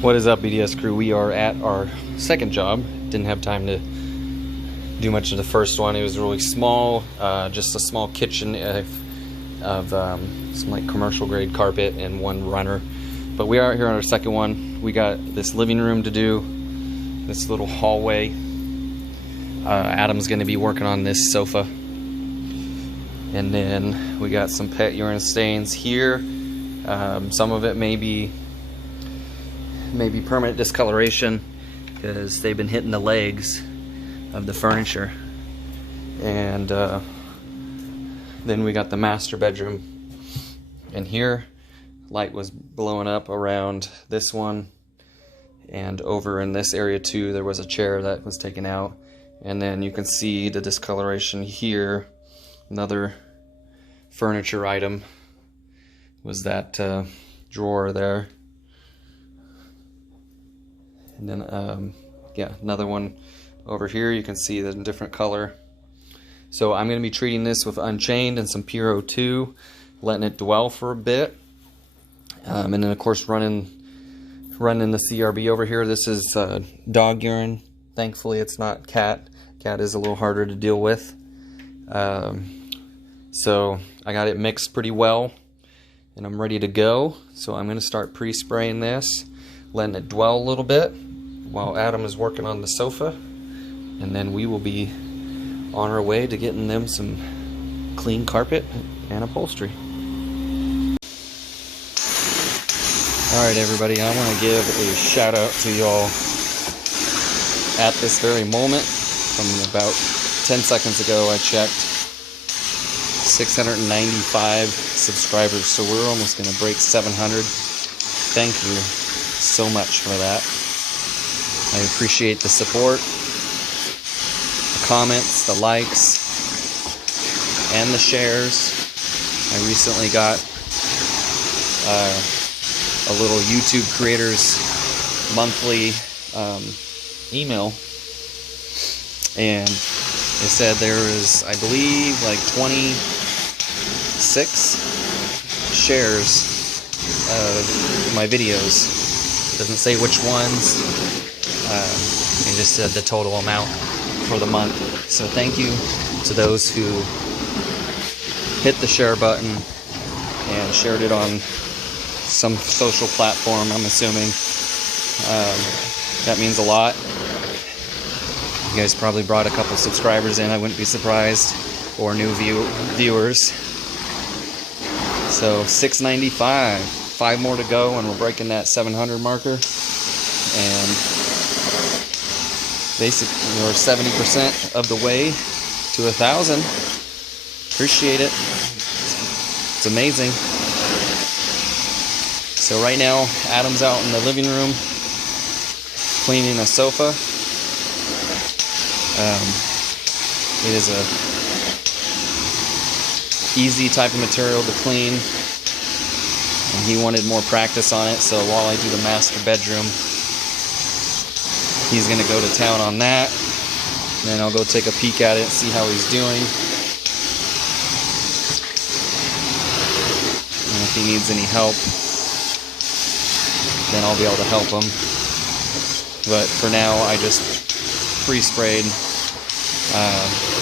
What is up, BDS crew? We are at our second job. Didn't have time to do much of the first one. It was really small, just a small kitchen of some like commercial grade carpet and one runner. But we are here on our second one. We got this living room to do, this little hallway. Adam's going to be working on this sofa. And then we got some pet urine stains here. Some of it may be permanent discoloration because they've been hitting the legs of the furniture. And then we got the master bedroom. And here, light was blowing up around this one. And over in this area too, there was a chair that was taken out. And then you can see the discoloration here. Another furniture item was that drawer there. And then, yeah, another one over here. You can see the different color. So I'm going to be treating this with Unchained and some Puro 2, letting it dwell for a bit. And then, of course, running the CRB over here. This is dog urine. Thankfully, it's not cat. Cat is a little harder to deal with. So I got it mixed pretty well, and I'm ready to go. So I'm going to start pre-spraying this, letting it dwell a little bit while Adam is working on the sofa, and then we will be on our way to getting them some clean carpet and upholstery. Alright everybody, I want to give a shout out to y'all at this very moment. From about 10 seconds ago I checked, 695 subscribers, so we're almost going to break 700. Thank you so much for that. I appreciate the support, the comments, the likes, and the shares. I recently got a little YouTube creators monthly email, and it said there is, I believe, like 26 shares of my videos. Doesn't say which ones. It just said the total amount for the month. So thank you to those who hit the share button and shared it on some social platform, I'm assuming. That means a lot. You guys probably brought a couple subscribers in, I wouldn't be surprised, or new viewers. So 695, 5 more to go, and we're breaking that 700 marker. And basically, we're 70% of the way to 1,000. Appreciate it. It's amazing. So right now, Adam's out in the living room cleaning a sofa. It is a easy type of material to clean, and he wanted more practice on it, so while I do the master bedroom, he's going to go to town on that, and then I'll go take a peek at it and see how he's doing. And if he needs any help, then I'll be able to help him. But for now, I just pre-sprayed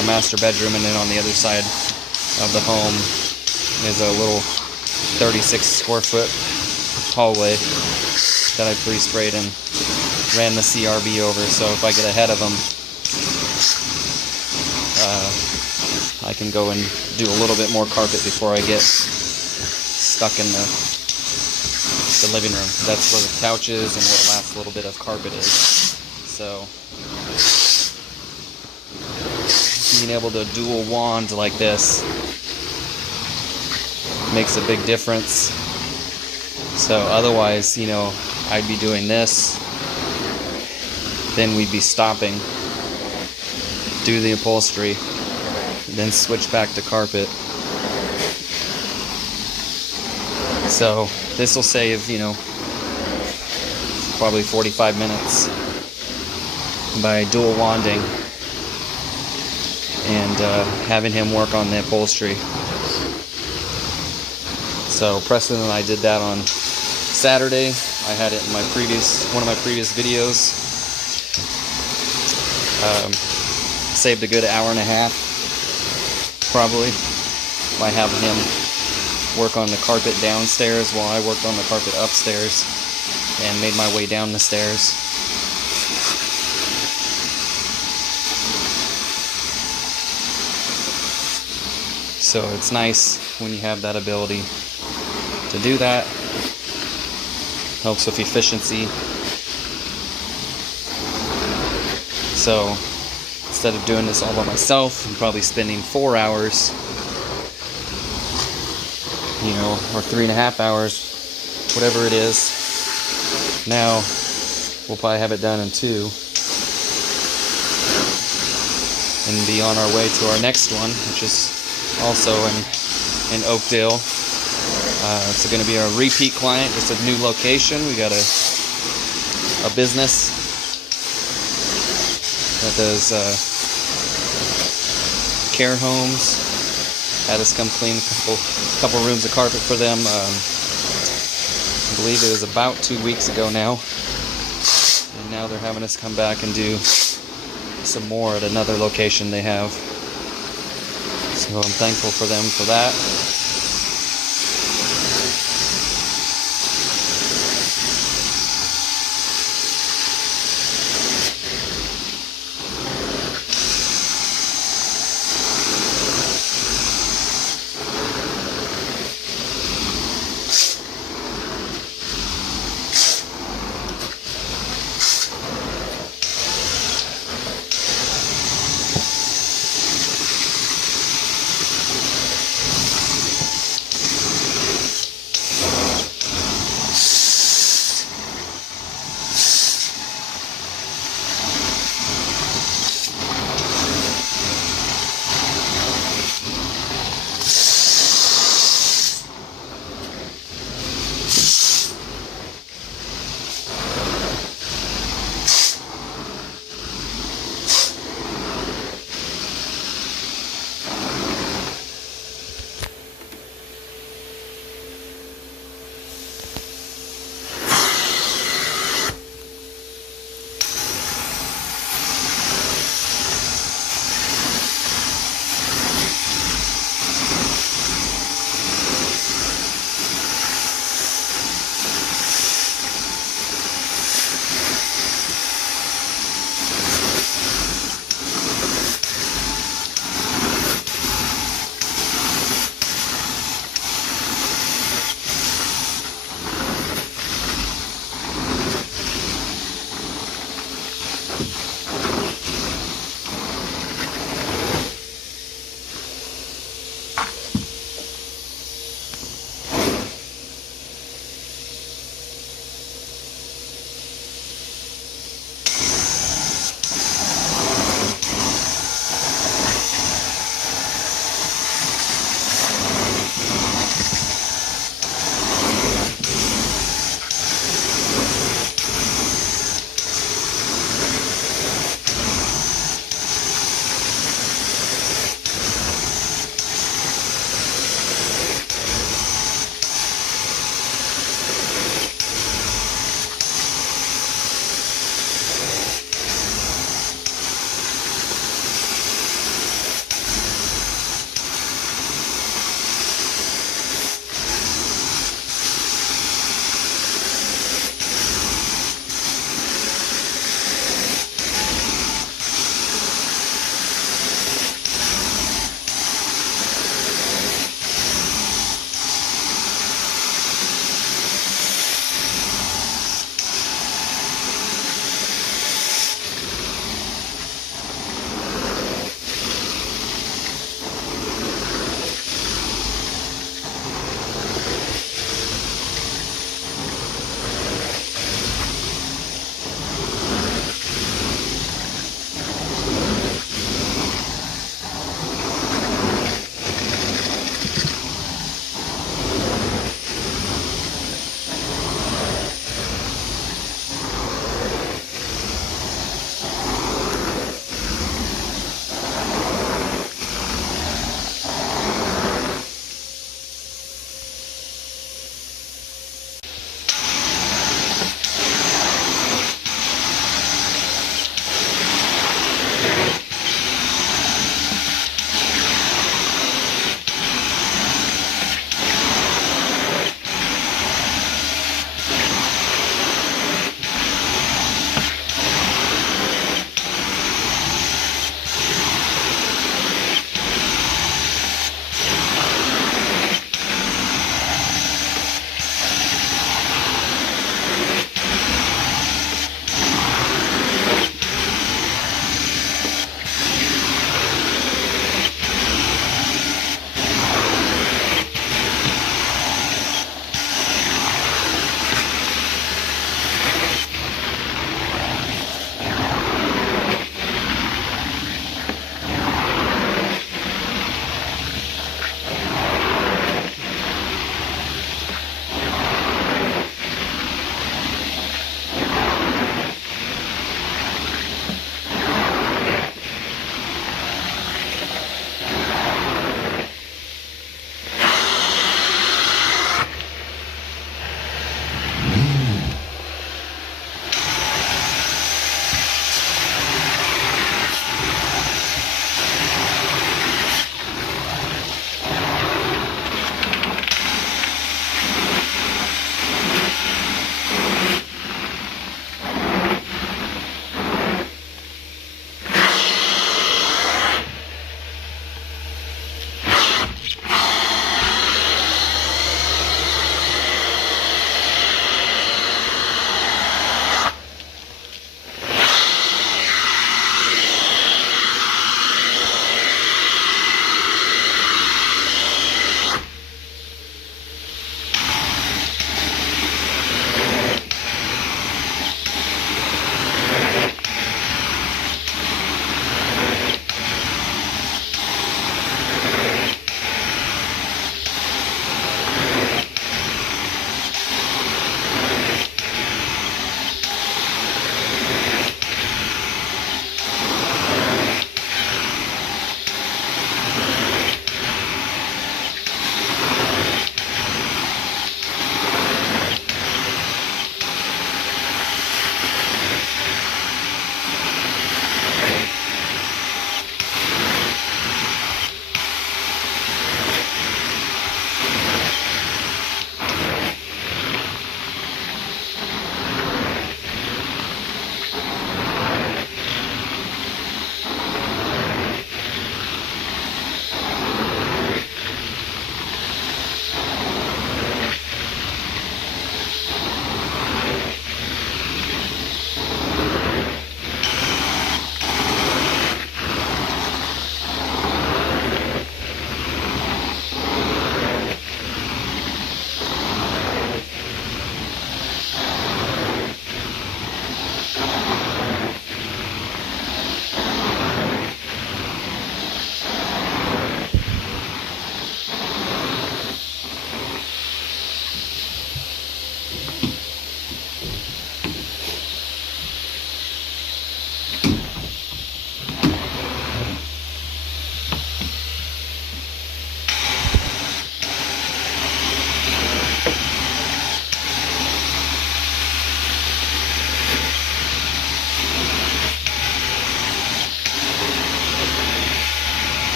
the master bedroom, and then on the other side of the home is a little 36 square foot hallway that I pre-sprayed and ran the CRB over, so if I get ahead of them, I can go and do a little bit more carpet before I get stuck in the living room. That's where the couch is and where the last little bit of carpet is. So being able to dual wand like this makes a big difference. So otherwise, you know, I'd be doing this, then we'd be stopping, do the upholstery, then switch back to carpet. So this will save, you know, probably 45 minutes by dual wanding and having him work on the upholstery. So Preston and I did that on Saturday. I had it in my one of my previous videos. Saved a good hour and a half, probably, by having him work on the carpet downstairs while I worked on the carpet upstairs and made my way down the stairs. So it's nice when you have that ability to do that. Helps with efficiency. So instead of doing this all by myself, I'm probably spending 4 hours, or 3.5 hours, whatever it is. Now we'll probably have it done in 2 and be on our way to our next one, which is also in Oakdale. It's going to be a repeat client, just a new location. We got a business that does care homes. Had us come clean a couple rooms of carpet for them. I believe it was about 2 weeks ago now, and now they're having us come back and do some more at another location they have. So I'm thankful for them for that.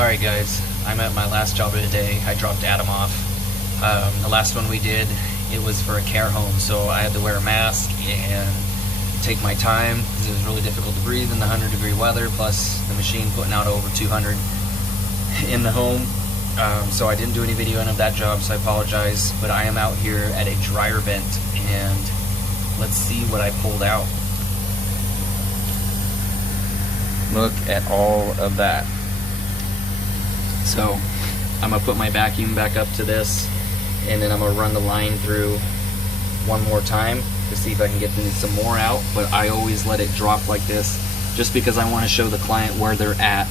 Alright guys, I'm at my last job of the day. I dropped Adam off. The last one we did, it was for a care home, so I had to wear a mask and take my time because it was really difficult to breathe in the 100-degree weather, plus the machine putting out over 200 in the home. So I didn't do any videoing of that job, so I apologize, but I am out here at a dryer vent, and let's see what I pulled out. Look at all of that. So I'm gonna put my vacuum back up to this, and then I'm gonna run the line through one more time to see if I can get some more out, but I always let it drop like this just because I want to show the client where they're at,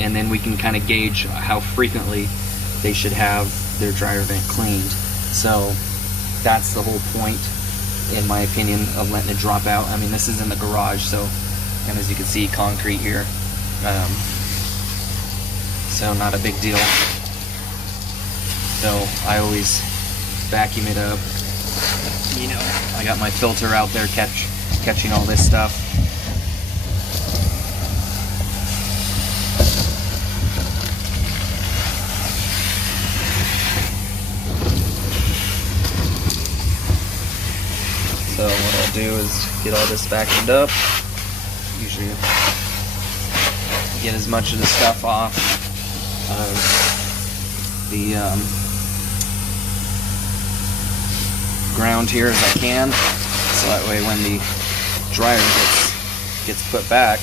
and then we can kind of gauge how frequently they should have their dryer vent cleaned. So that's the whole point, in my opinion, of letting it drop out. I mean, this is in the garage, so, and as you can see, concrete here, so not a big deal. So I always vacuum it up. You know, I got my filter out there catching all this stuff. So what I'll do is get all this vacuumed up. Usually get as much of the stuff off of the ground here as I can, so that way when the dryer gets put back,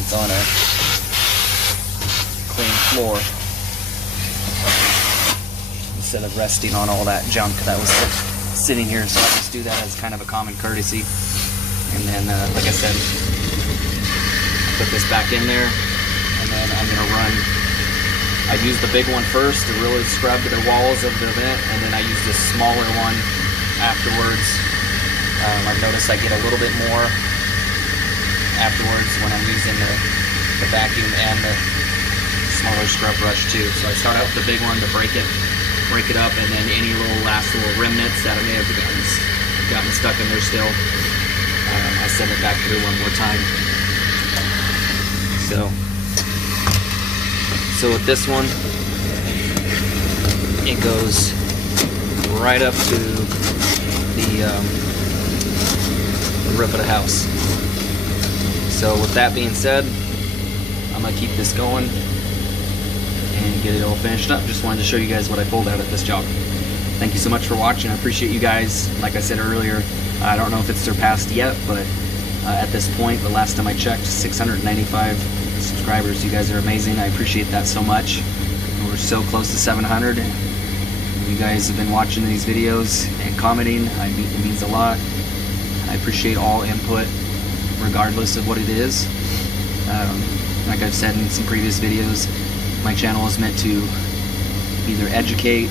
it's on a clean floor instead of resting on all that junk that was sitting here. So I just do that as kind of a common courtesy, and then like I said, put this back in there, and then I'm gonna run. I use the big one first to really scrub the walls of the vent, and then I use this smaller one afterwards. I've noticed I get a little bit more afterwards when I'm using the vacuum and the smaller scrub brush too. So I start out with the big one to break it up, and then any last little remnants that I may have gotten stuck in there still, I send it back through one more time. So with this one, it goes right up to the roof of the house. So with that being said, I'm gonna keep this going and get it all finished up. Just wanted to show you guys what I pulled out at this job. Thank you so much for watching. I appreciate you guys. Like I said earlier, I don't know if it's surpassed yet, but at this point, the last time I checked, 695 subscribers. You guys are amazing. I appreciate that so much. We're so close to 700. You guys have been watching these videos and commenting. It means a lot. I appreciate all input, regardless of what it is. Like I've said in some previous videos, my channel is meant to either educate.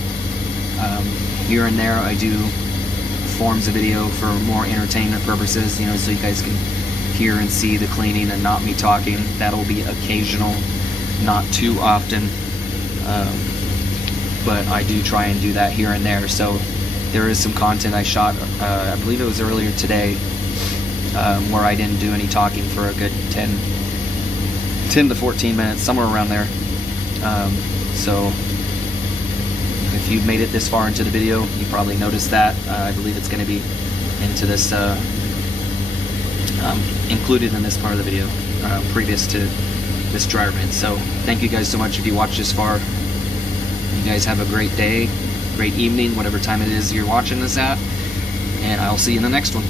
Here and there I do forms of video for more entertainment purposes, you know, so you guys can hear and see the cleaning and not me talking. That'll be occasional, not too often, but I do try and do that here and there. So there is some content I shot, I believe it was earlier today, where I didn't do any talking for a good 10 to 14 minutes, somewhere around there. So if you've made it this far into the video, you probably noticed that. I believe it's going to be into this, included in this part of the video, previous to this dryer vent. So thank you guys so much if you watched this far. You guys have a great day, great evening, whatever time it is you're watching this at, and I'll see you in the next one.